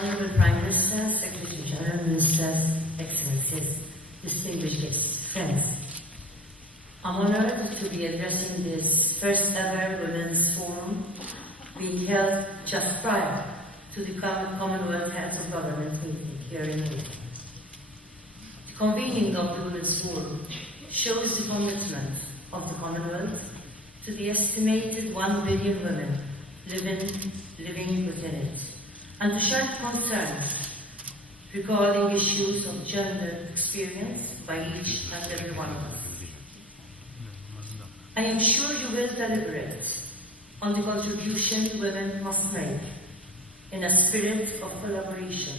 Honorable Prime Minister, Secretary General, Ministers, Excellencies, distinguished guests, friends. I'm honored to be addressing this first ever Women's Forum being held just prior to the Commonwealth Heads of Government meeting here in England. The convening of the Women's Forum shows the commitment of the Commonwealth to the estimated 1 billion women living within it, and to share concerns regarding issues of gender experience by each and every one of us. I am sure you will deliberate on the contribution women must make in a spirit of collaboration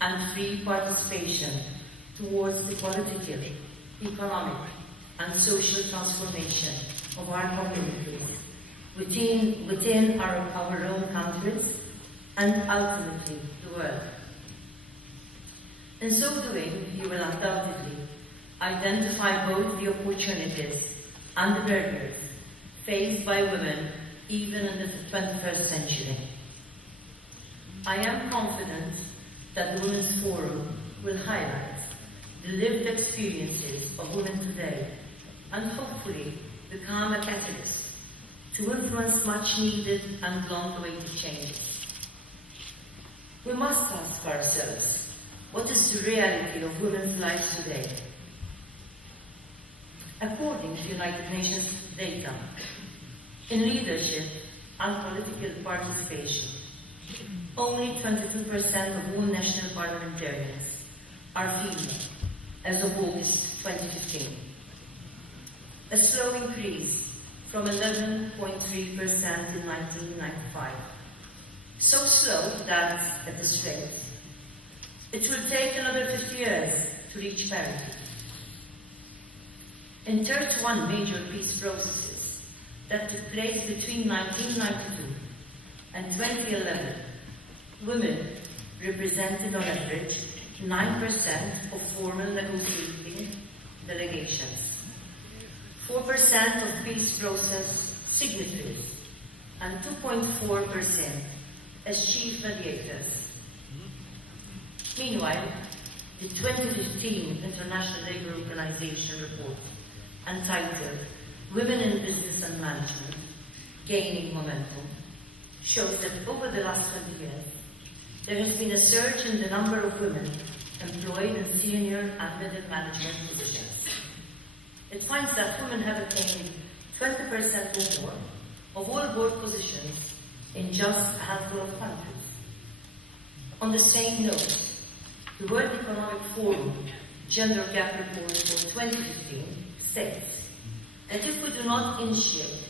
and free participation towards the political, economic, and social transformation of our communities within our own countries and ultimately the world. In so doing, you will undoubtedly identify both the opportunities and the barriers faced by women even in the 21st century. I am confident that the Women's Forum will highlight the lived experiences of women today and hopefully become a catalyst to influence much needed and long-awaited changes. We must ask ourselves, what is the reality of women's lives today? According to United Nations data, in leadership and political participation, only 22% of all national parliamentarians are female as of August 2015. A slow increase from 11.3% in 1995. So slow that, at this rate, it will take another 50 years to reach parity. In 31 major peace processes that took place between 1992 and 2011, women represented on average 9% of formal negotiating delegations, 4% of peace process signatories, and 2.4% as chief mediators. Meanwhile, the 2015 International Labour Organization report entitled Women in Business and Management, Gaining Momentum, shows that over the last 20 years, there has been a surge in the number of women employed in senior and middle management positions. It finds that women have attained 20% or more of all board positions in just a handful of countries. On the same note, the World Economic Forum Gender Gap Report for 2015 states that if we do not initiate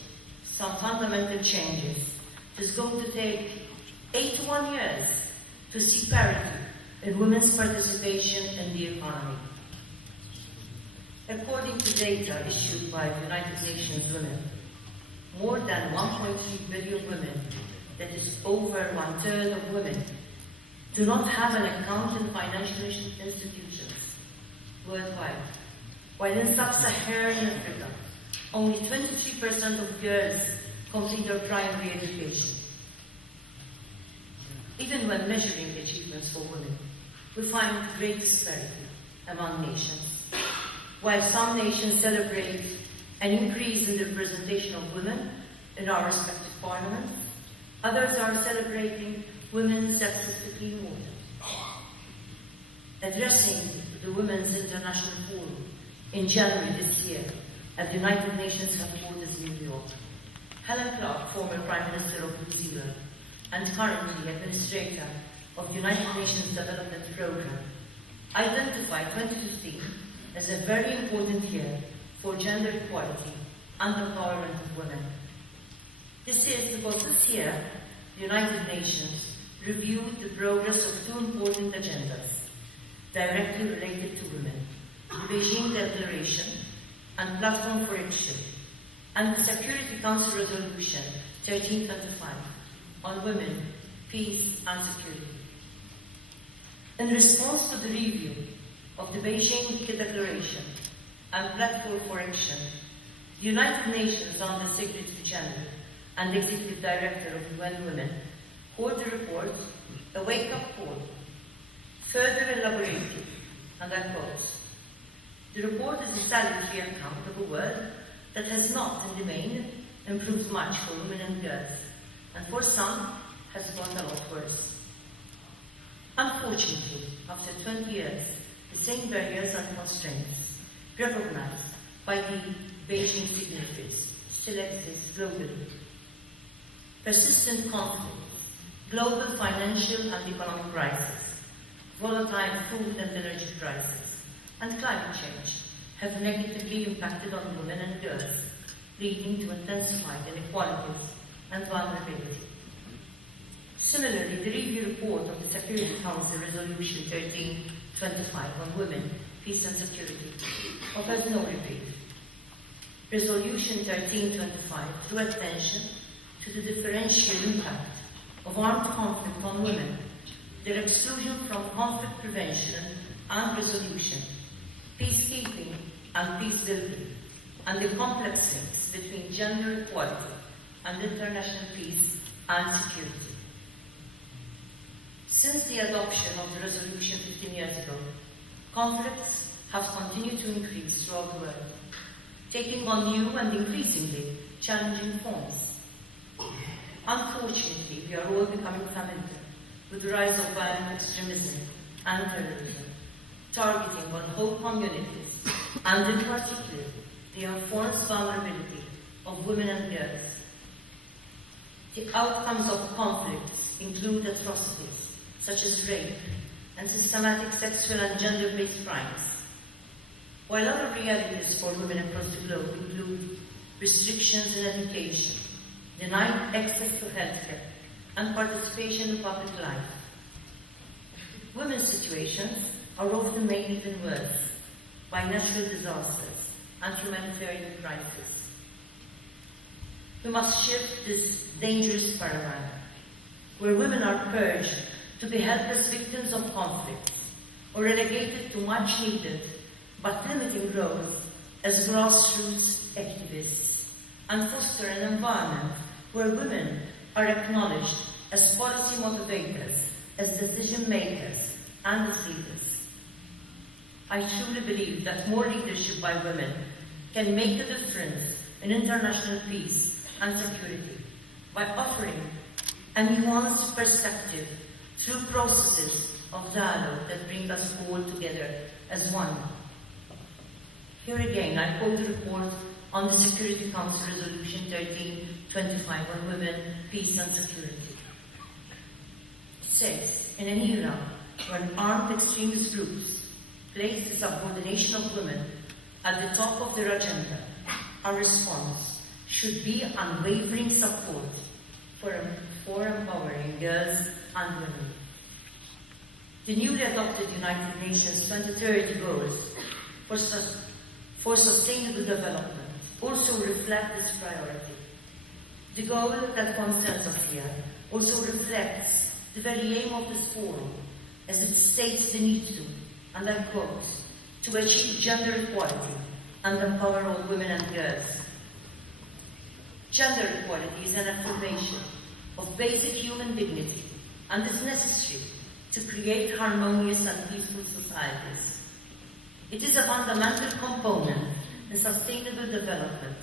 some fundamental changes, it is going to take 81 years to see parity in women's participation in the economy. According to data issued by the United Nations Women, more than 1.3 billion women, that is over 1/3 of women, do not have an account in financial institutions worldwide, while in sub-Saharan Africa, only 23% of girls complete their primary education. Even when measuring achievements for women, we find great disparity among nations. While some nations celebrate an increase in the representation of women in our respective parliaments, others are celebrating women's access to clean water. Addressing the Women's International Forum in January this year at the United Nations headquarters in New York, Helen Clark, former Prime Minister of New Zealand and currently Administrator of the United Nations Development Programme, identified 2015 as a very important year for gender equality and empowerment of women. This is because this year, the United Nations reviewed the progress of two important agendas directly related to women, the Beijing Declaration and Platform for Action, and the Security Council Resolution 1325 on women, peace and security. In response to the review of the Beijing Declaration and Platform for Action, the United Nations Under Secretary General and Executive Director of UN Women hold a report a wake-up call, further elaborated, and I quote, "The report is a salutary account of a world that has not, in the main, improved much for women and girls, and for some has got a lot worse. Unfortunately, after 20 years, the same barriers and constraints recognized by the Beijing signatories still exist globally. Persistent conflicts, global financial and economic crisis, volatile food and energy prices, and climate change have negatively impacted on women and girls, leading to intensified inequalities and vulnerability. Similarly, the review report of the Security Council Resolution 1325 on women, peace and security offers no reprieve. Resolution 1325 drew attention to the differential impact of armed conflict on women, their exclusion from conflict prevention and resolution, peacekeeping and peace building, and the complex links between gender equality and international peace and security. Since the adoption of the resolution 15 years ago, conflicts have continued to increase throughout the world, taking on new and increasingly challenging forms. Unfortunately, we are all becoming familiar with the rise of violent extremism and terrorism, targeting on whole communities, and in particular, the enforced vulnerability of women and girls. The outcomes of conflicts include atrocities such as rape and systematic sexual and gender-based crimes, while other realities for women across the globe include restrictions in education, denied access to healthcare, and participation in public life. Women's situations are often made even worse by natural disasters and humanitarian crises. We must shift this dangerous paradigm, where women are purged to be helpless victims of conflicts, or relegated to much needed but limiting roles as grassroots activists, and foster an environment where women are acknowledged as policy motivators, as decision makers, and as leaders. I truly believe that more leadership by women can make a difference in international peace and security by offering a nuanced perspective through processes of dialogue that bring us all together as one. Here again, I quote the report on the Security Council Resolution 1325 on women, peace and security. It says, in an era when armed extremist groups place the subordination of women at the top of their agenda, our response should be unwavering support for empowering girls and women. The newly adopted United Nations 2030 goals for sustainable development also reflect this priority. The goal that concerns us here also reflects the very aim of this forum, as it states the need to, and I quote, to achieve gender equality and empower all women and girls. Gender equality is an affirmation of basic human dignity and is necessary to create harmonious and peaceful societies. It is a fundamental component in sustainable development.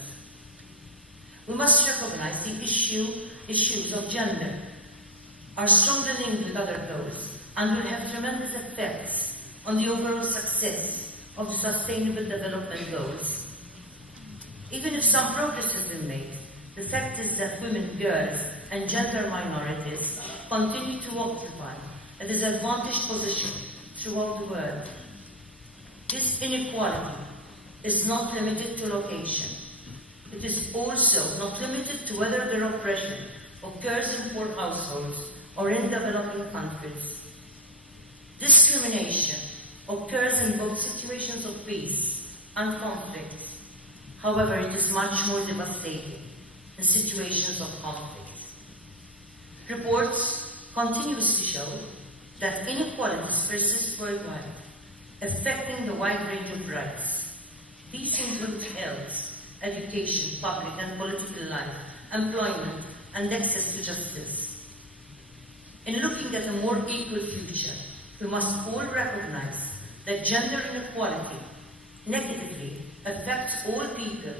We must recognize the issues of gender are strongly linked with other goals and will have tremendous effects on the overall success of the Sustainable Development Goals. Even if some progress has been made, the fact is that women, girls, and gender minorities continue to occupy a disadvantaged position throughout the world. This inequality is not limited to location. It is also not limited to whether their oppression occurs in poor households or in developing countries. Discrimination occurs in both situations of peace and conflict. However, it is much more devastating in situations of conflict. Reports continuously show that inequalities persist worldwide, affecting the wide range of rights. These include health, education, public and political life, employment, and access to justice. In looking at a more equal future, we must all recognize that gender inequality negatively affects all people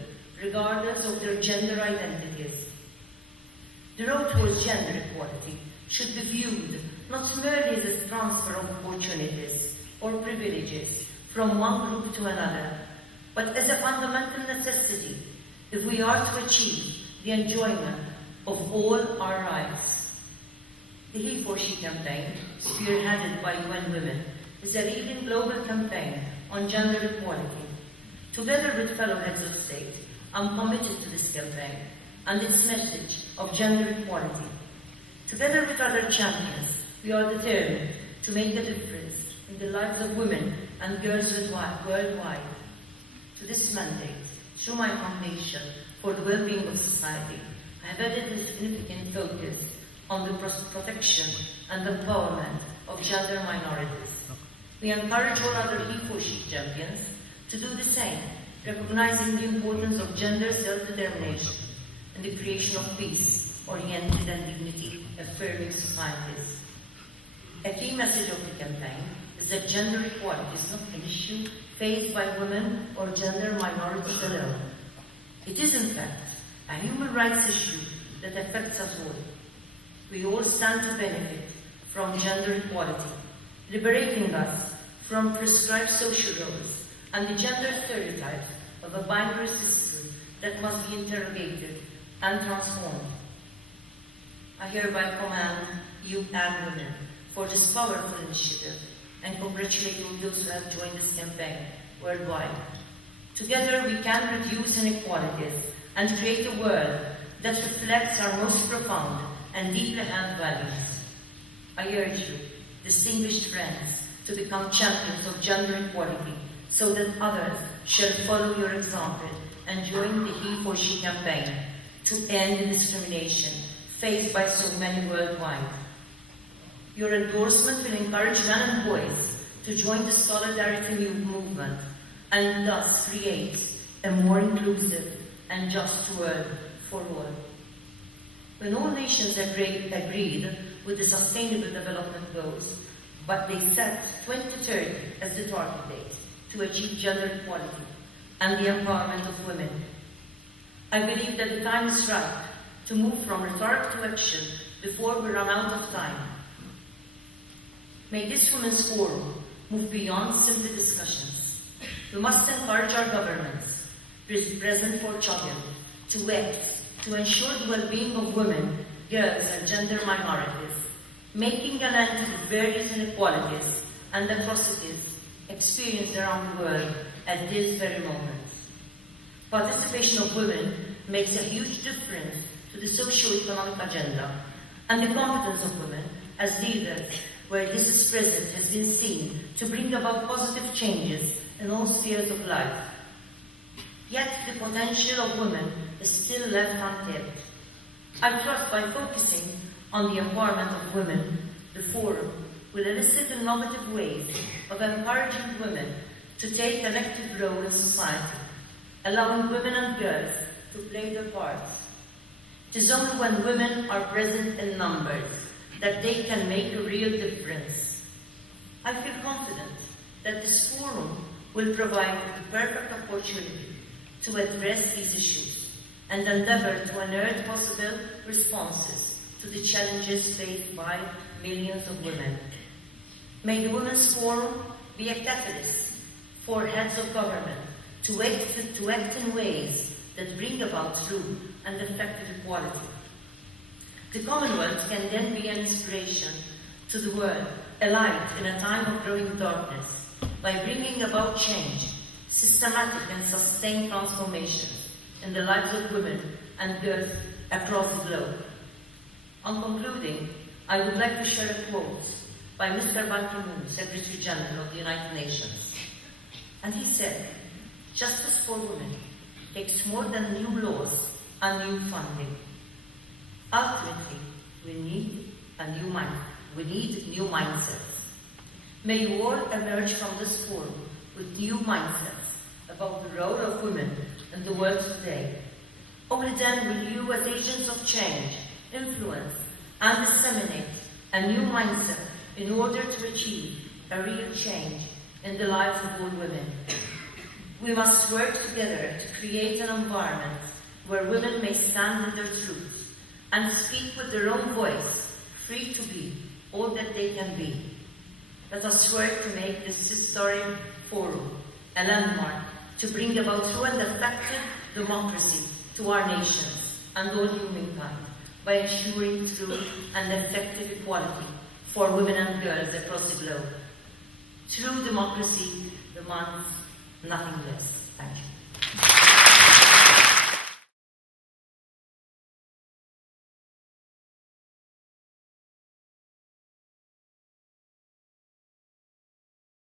regardless of their gender identities. The road towards gender equality should be viewed not merely as a transfer of opportunities or privileges from one group to another, but as a fundamental necessity if we are to achieve the enjoyment of all our rights. The He for She campaign, spearheaded by UN Women, is a leading global campaign on gender equality. Together with fellow heads of state, I'm committed to this campaign and its message of gender equality. Together with other champions, we are determined to make a difference in the lives of women and girls worldwide. To this mandate, through my foundation for the well-being of society, I have added a significant focus on the protection and empowerment of gender minorities. We encourage all other He for She champions to do the same, recognizing the importance of gender self-determination and the creation of peace-oriented and dignity-affirming societies. A key message of the campaign is that gender equality is not an issue faced by women or gender minorities alone. It is, in fact, a human rights issue that affects us all. We all stand to benefit from gender equality, liberating us from prescribed social roles and the gender stereotypes of a binary system that must be interrogated and transformed. I hereby commend you and women for this powerful initiative and congratulate all those who have joined this campaign worldwide. Together we can reduce inequalities and create a world that reflects our most profound and deeply held values. I urge you, distinguished friends, to become champions of gender equality so that others shall follow your example and join the He for She campaign to end the discrimination faced by so many worldwide. Your endorsement will encourage men and boys to join the solidarity movement and thus create a more inclusive and just world for all. When all nations agreed with the Sustainable Development Goals, but they set 2030 as the target date to achieve gender equality and the empowerment of women, I believe that the time is right to move from rhetoric to action before we run out of time. May this Women's Forum move beyond simple discussions. We must encourage our governments, present for Chogin, to act to ensure the well-being of women, girls and gender minorities, making an end to the various inequalities and atrocities experienced around the world at this very moment. Participation of women makes a huge difference to the socio-economic agenda, and the competence of women as leaders where this is present has been seen to bring about positive changes in all spheres of life. Yet the potential of women is still left untapped. I trust by focusing on the empowerment of women, the Forum will elicit innovative ways of encouraging women to take an active role in society, allowing women and girls to play their parts. It is only when women are present in numbers that they can make a real difference. I feel confident that this forum will provide the perfect opportunity to address these issues and endeavor to unearth possible responses to the challenges faced by millions of women. May the Women's Forum be a catalyst for heads of government to act in ways that bring about true and effective equality. The Commonwealth can then be an inspiration to the world, a light in a time of growing darkness, by bringing about change, systematic and sustained transformations in the lives of women and girls across the globe. On concluding, I would like to share a quote by Mr. Ban Ki-moon, Secretary General of the United Nations. And he said, "Justice for women takes more than new laws and new funding. Ultimately, we need new mindsets. May you all emerge from this forum with new mindsets about the role of women in the world today. Only then will you, as agents of change, influence and disseminate a new mindset in order to achieve a real change in the lives of all women. We must work together to create an environment where women may stand in their truth and speak with their own voice, free to be all that they can be. Let us work to make this historic forum a landmark to bring about true and effective democracy to our nations and all humankind by ensuring true and effective equality for women and girls across the globe. True democracy demands nothing less. Thank you.